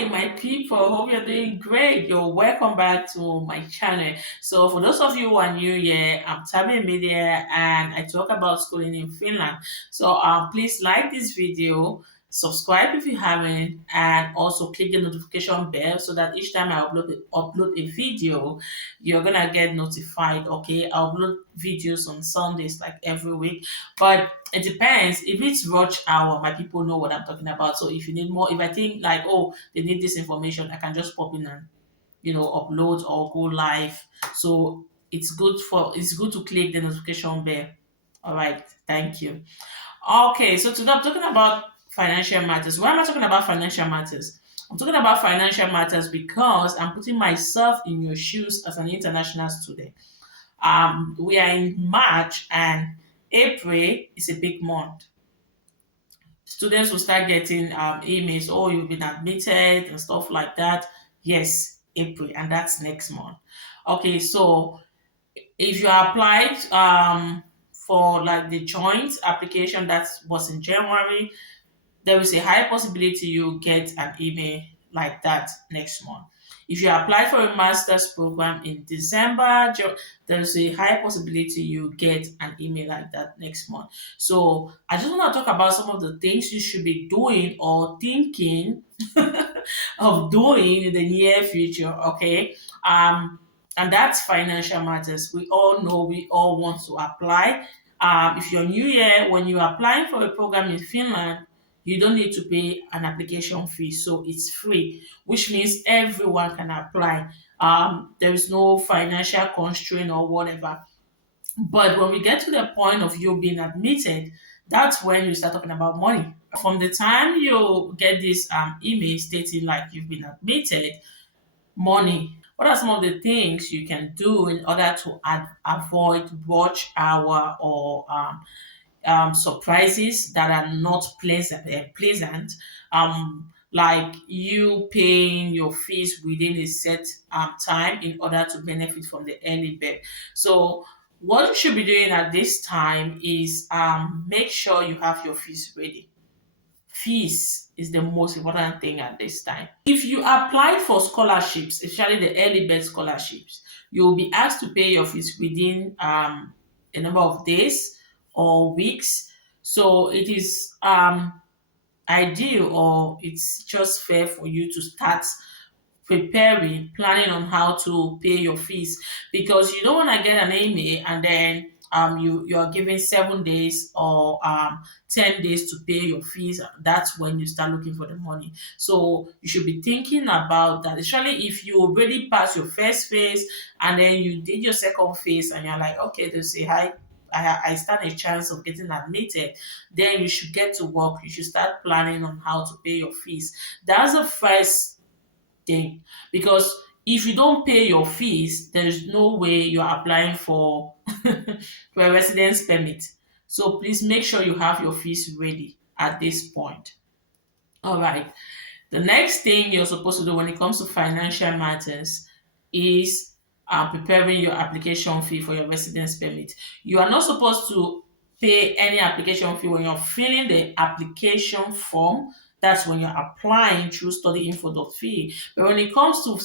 Hi, my people. Hope you're doing great. You're welcome back to my channel. So, for those of you who are new here, I'm Tabi Media and I talk about schooling in Finland. So, please like this video, subscribe if you haven't, and also click the notification bell so that each time I upload a video, you're gonna get notified. Okay, I upload videos on Sundays like every week, but it depends. If it's rush hour, my people know what I'm talking about. So if you need more, if I think like, oh, they need this information, I can just pop in and upload or go live. So it's good to click the notification bell. All right, thank you. Okay, so today I'm talking about financial matters. Why am I talking about financial matters? I'm talking about financial matters because I'm putting myself in your shoes as an international student. We are in March and April is a big month. Students will start getting emails, oh, you've been admitted and stuff like that. Yes, April, and that's next month. Okay, so if you applied for like the joint application that was in January, there is a high possibility you'll get an email like that next month. If you apply for a master's program in December, there's a high possibility you get an email like that next month. So I just want to talk about some of the things you should be doing or thinking of doing in the near future. Okay. And that's financial matters. We all know we all want to apply. If you're new here, when you're applying for a program in Finland, you don't need to pay an application fee, so it's free, which means everyone can apply. There is no financial constraint or whatever. But when we get to the point of you being admitted, that's when you start talking about money. From the time you get this email stating like you've been admitted, money. What are some of the things you can do in order to avoid watch hour or surprises that are not pleasant, like you paying your fees within a set time in order to benefit from the early bird. So what you should be doing at this time is make sure you have your fees ready. Fees is the most important thing at this time. If you apply for scholarships, especially the early bird scholarships, you'll be asked to pay your fees within a number of days or weeks. So it is ideal or it's just fair for you to start preparing, planning on how to pay your fees because you don't want to get an email and then you are given 7 days or 10 days to pay your fees. That's when you start looking for the money. So you should be thinking about that, especially if you already passed your first phase and then you did your second phase and you're like, okay, they say hi. I stand a chance of getting admitted, then you should get to work. You should start planning on how to pay your fees. That's the first thing because if you don't pay your fees, there is no way you're applying for for a residence permit. So please make sure you have your fees ready at this point. All right. The next thing you're supposed to do when it comes to financial matters is preparing your application fee for your residence permit. You are not supposed to pay any application fee when you're filling the application form. That's when you're applying through studyinfo.fee. But when it comes to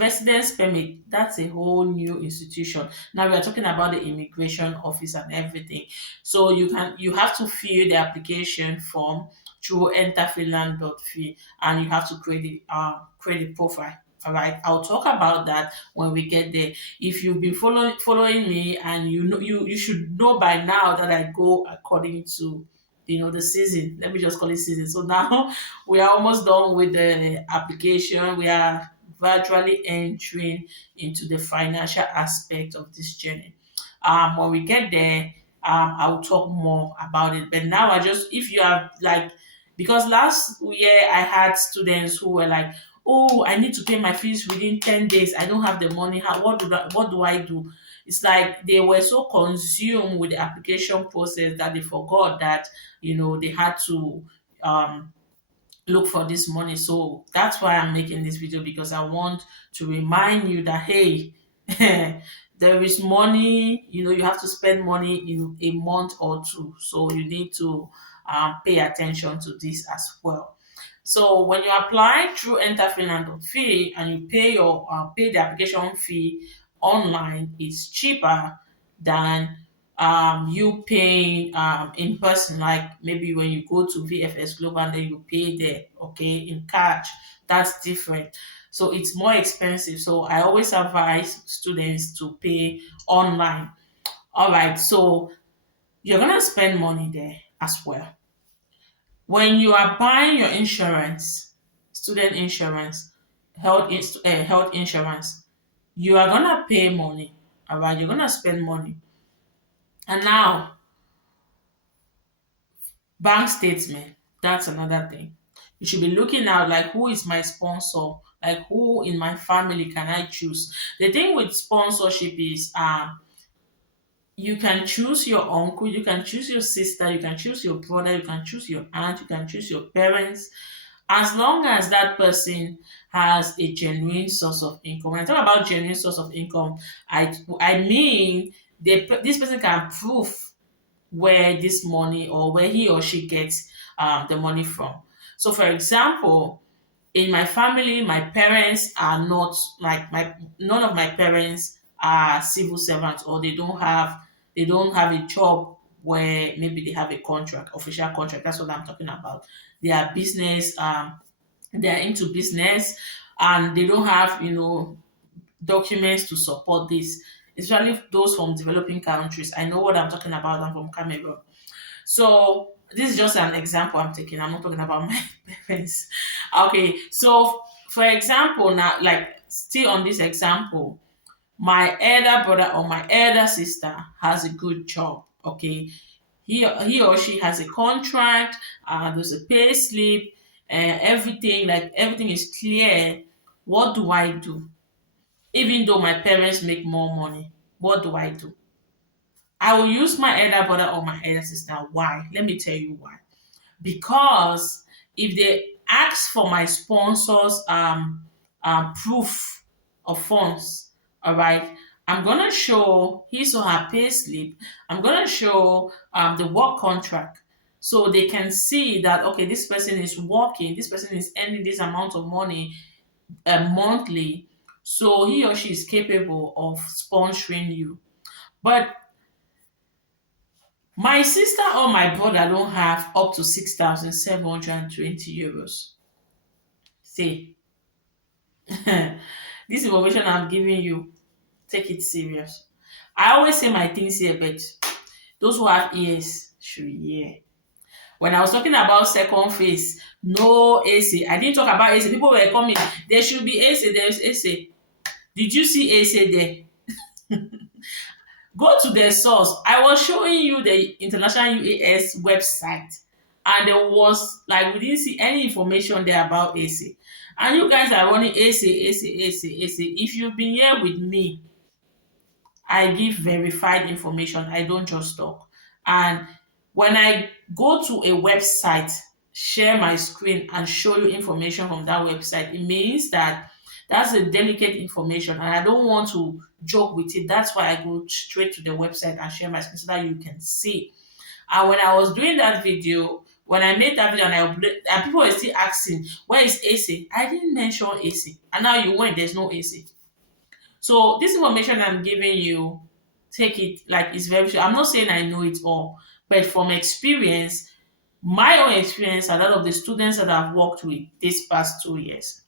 residence permit, that's a whole new institution. Now we are talking about the immigration office and everything. So you have to fill the application form through enterfinland.fee and you have to create a profile. All right, I'll talk about that when we get there. If you've been following me, and you should know by now that I go according to the season. Let me just call it season. So now we are almost done with the application. We are virtually entering into the financial aspect of this journey. When we get there, I will talk more about it. But now if you are like, because last year I had students who were like, oh, I need to pay my fees within 10 days. I don't have the money. What do I do? It's like they were so consumed with the application process that they forgot that, they had to look for this money. So that's why I'm making this video because I want to remind you that hey, there is money, you have to spend money in a month or two. So you need to pay attention to this as well. So when you apply through enterfinance.fee and you pay the application fee online, it's cheaper than you paying in person, like maybe when you go to VFS Global and then you pay there, okay, in cash. That's different. So it's more expensive. So I always advise students to pay online. All right, so you're gonna spend money there as well. When you are buying your insurance, student insurance, health insurance, you are gonna pay money. All right, you're gonna spend money. And now, bank statement. That's another thing. You should be looking out like who is my sponsor, like who in my family can I choose. The thing with sponsorship is you can choose your uncle, you can choose your sister, you can choose your brother, you can choose your aunt, you can choose your parents, as long as that person has a genuine source of income. When I talk about genuine source of income, I mean this person can prove where this money or where he or she gets the money from. So, for example, in my family, my parents are not like my none of my parents are civil servants, or they don't have a job where maybe they have a contract, official contract. That's what I'm talking about. They are business, they are into business, and they don't have documents to support this. Especially those from developing countries. I know what I'm talking about. I'm from Cameroon. So this is just an example I'm taking. I'm not talking about my parents. Okay, so for example, now, like still on this example, my elder brother or my elder sister has a good job. Okay, he or she has a contract. There's a pay slip, everything, like everything is clear. What do I do? Even though my parents make more money, what do I do? I will use my elder brother or my elder sister. Why? Let me tell you why. Because if they ask for my sponsors proof of funds, all right, I'm gonna show his or her pay slip. I'm gonna show the work contract, so they can see that okay, this person is working, this person is earning this amount of money monthly, so he or she is capable of sponsoring you. But my sister or my brother don't have up to 6,720 euros. See, this information I'm giving you, take it serious. I always say my things here, but those who have ears should hear. When I was talking about second phase, no AC. I didn't talk about AC. People were coming. There should be AC. There's AC. Did you see AC there? Go to the source. I was showing you the International UAS website, and there was like we didn't see any information there about AC. And you guys are running AC, AC, AC, AC. If you've been here with me, I give verified information. I don't just talk. And when I go to a website, share my screen and show you information from that website, it means that that's a delicate information and I don't want to joke with it. That's why I go straight to the website and share my screen so that you can see. And when I was doing that video, when I made that video and I upload, and people were still asking, where is AC? I didn't mention AC. And now you went, there's no AC. So this information I'm giving you, take it like it's very sure. I'm not saying I know it all, but from experience, my own experience and that of the students that I've worked with this past 2 years.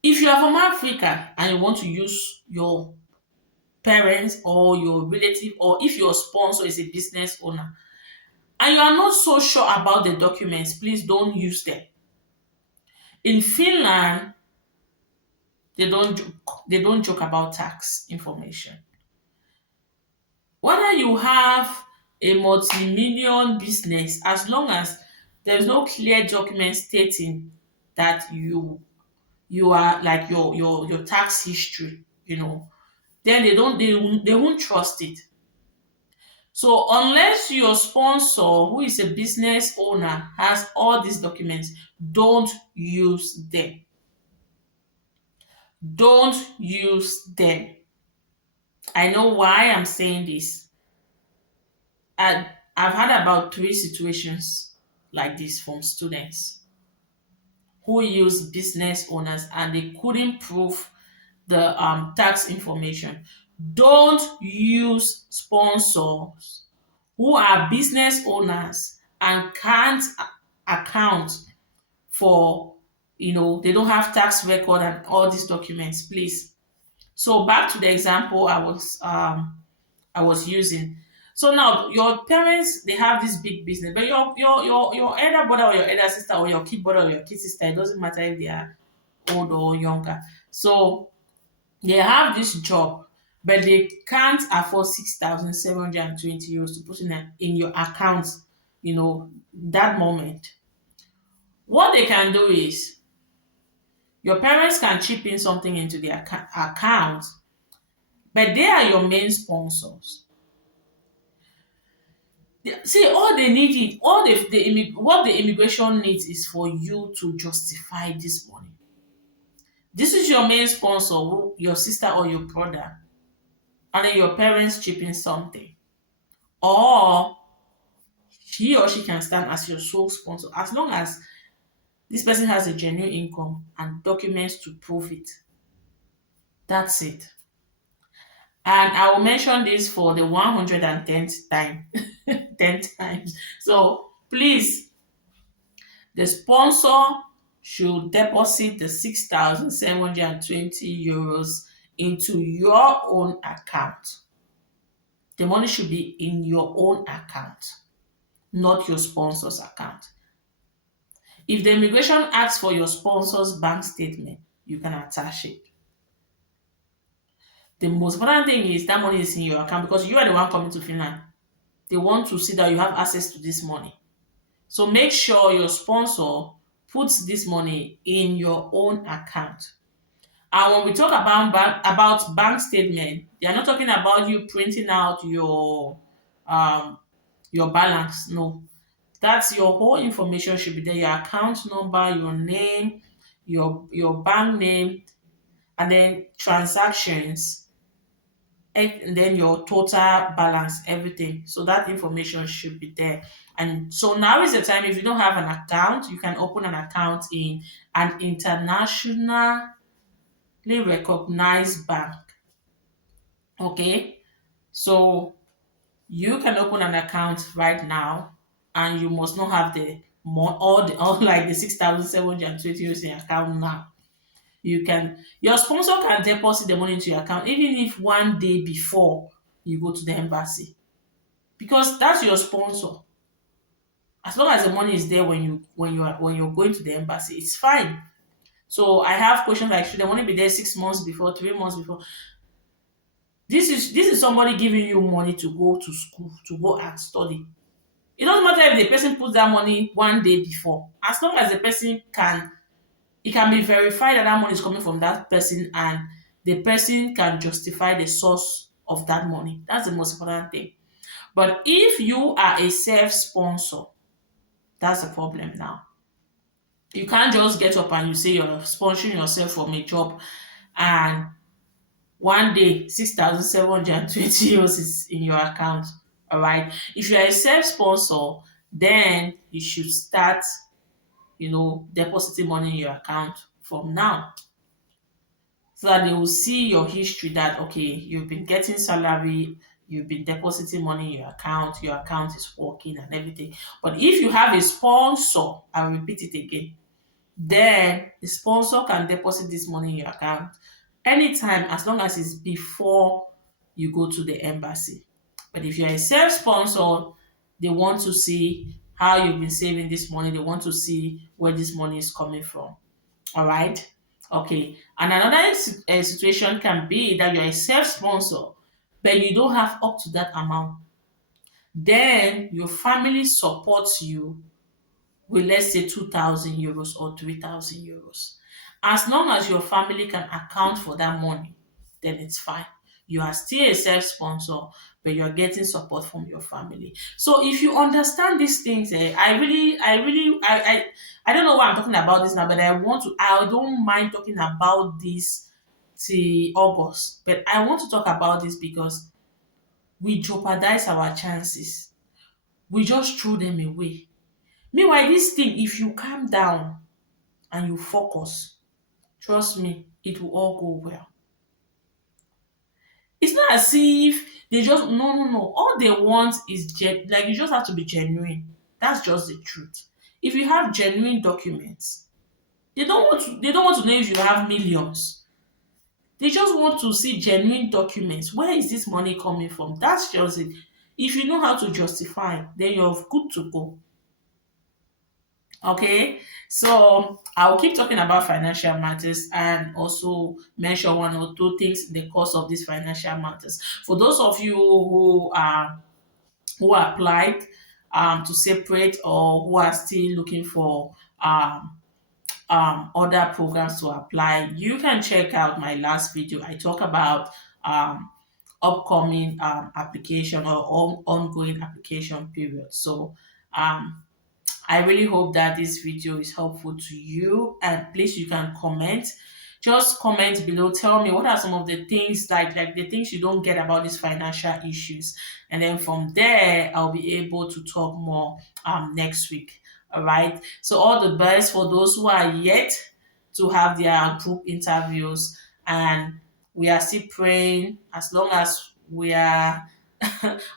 If you are from Africa and you want to use your parents or your relative, or if your sponsor is a business owner, and you are not so sure about the documents, please don't use them. In Finland, they don't joke about tax information. Whether you have a multi-million business, as long as there's no clear document stating that you are like your tax history, then they won't trust it. So unless your sponsor, who is a business owner, has all these documents, don't use them. Don't use them. I know why I'm saying this. And I've had about three situations like this from students. who use business owners and they couldn't prove the tax information. Don't use sponsors who are business owners and can't account for, they don't have tax record and all these documents, please. So back to the example I was using. So now your parents, they have this big business, but your elder brother or your elder sister or your kid brother or your kid sister, it doesn't matter if they are old or younger. So they have this job, but they can't afford 6,720 euros to put in your account, that moment. What they can do is your parents can chip in something into the account, but they are your main sponsors. See, all they need is what the immigration needs is for you to justify this money. This is your main sponsor, your sister or your brother, and then your parents chip in something, or he or she can stand as your sole sponsor as long as this person has a genuine income and documents to prove it. That's it. And I will mention this for the 110th time. 10 times. So please, the sponsor should deposit the 6,720 euros into your own account. The money should be in your own account, not your sponsor's account. If the immigration asks for your sponsor's bank statement, you can attach it. The most important thing is that money is in your account because you are the one coming to Finland. They want to see that you have access to this money. So make sure your sponsor puts this money in your own account. And when we talk about bank statement, they are not talking about you printing out your balance. No, that's your whole information should be there. Your account number, your name, your bank name, and then transactions, and then your total balance, everything. So that information should be there. And so now is the time. If you don't have an account, you can open an account in an internationally recognized bank. Okay, so you can open an account right now, and you must not have the more all like the 6,720 euros in your account now. Your sponsor can deposit the money into your account even if one day before you go to the embassy, because that's your sponsor. As long as the money is there when you're going to the embassy, it's fine. So I have questions like, should the money be there 6 months before, 3 months before? This is somebody giving you money to go to school, to go and study. It doesn't matter if the person puts that money one day before. As long as the person can, it can be verified that that money is coming from that person and the person can justify the source of that money. That's the most important thing. But if you are a self-sponsor, that's the problem now. You can't just get up and you say you're sponsoring yourself from a job and one day 6,720 euros is in your account. All right. If you're a self-sponsor, then you should start, depositing money in your account from now, so that they will see your history that, okay, you've been getting salary, you've been depositing money in your account is working and everything. But if you have a sponsor, I'll repeat it again, then the sponsor can deposit this money in your account anytime as long as it's before you go to the embassy. But if you're a self-sponsor, they want to see how you've been saving this money. They want to see where this money is coming from. All right. Okay. And another situation can be that you're a self-sponsor, but you don't have up to that amount. Then your family supports you with, let's say, 2,000 euros or 3,000 euros. As long as your family can account for that money, then it's fine. You are still a self-sponsor, but you're getting support from your family. So if you understand these things, I don't know why I'm talking about this now, but I don't mind talking about this till August. But I want to talk about this because we jeopardize our chances. We just threw them away. Meanwhile, this thing, if you calm down, and you focus, trust me, it will all go well. It's not as if they just no. All they want is like you just have to be genuine. That's just the truth. If you have genuine documents, they don't want to know if you have millions. They just want to see genuine documents. Where is this money coming from? That's just it. If you know how to justify, then you're good to go. Okay, so I'll keep talking about financial matters and also mention one or two things in the course of these financial matters. For those of you who applied to separate or who are still looking for other programs to apply, you can check out my last video. I talk about um, upcoming application or ongoing application period. So um, I really hope that this video is helpful to you, and please you can comment. Just comment below. Tell me what are some of the things like the things you don't get about these financial issues, and then from there I'll be able to talk more next week. All right. So all the best for those who are yet to have their group interviews, and we are still praying as long as we are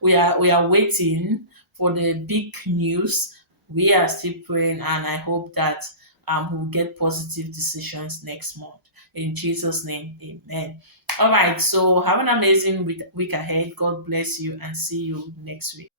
waiting for the big news. We are still praying, and I hope that we'll get positive decisions next month. In Jesus' name, amen. All right, so have an amazing week ahead. God bless you, and see you next week.